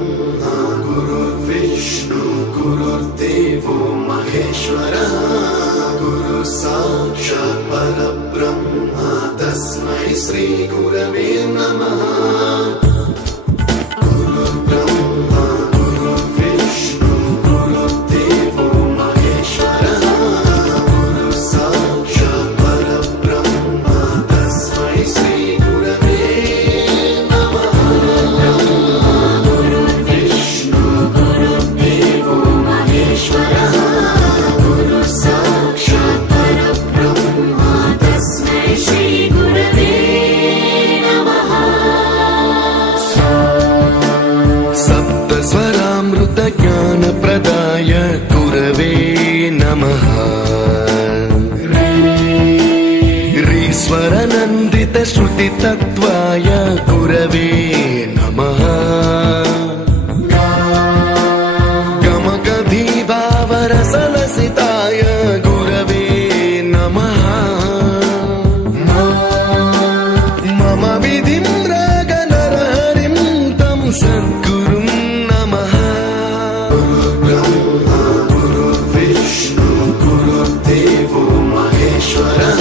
ब्रह्मा गुरुर्विष्णु गुरुर्देवो महेश्वरः गुरु साक्षात् परब्रह्म तस्मै श्री गुरवे नमः। गुरुर्ब्रह्मा गुरुर्विष्णु गुरुर्देवो महेश्वरः गुरु साक्षात् परब्रह्म तस्मै श्री गुरवे नमः। गुरुर्विष्णु गुरुर्देवो महेश्वरः गुरु साक्षात् परब्रह्म तस्मै श्री गुरवे नमः। सप्तस्वरामृत ज्ञान प्रदाय गुरवे नमः। ऋस्वर नन्दित श्रुति तत्त्वाय गुरवे नमः। गमगधीभावरसलसिताय गुरवे नमः। मम विधिं रागनरहरिं तं सद्गुरुं नमः। गुरुर्ब्रह्मा गुरुर्विष्णु गुरुर्देवो महेश्वरः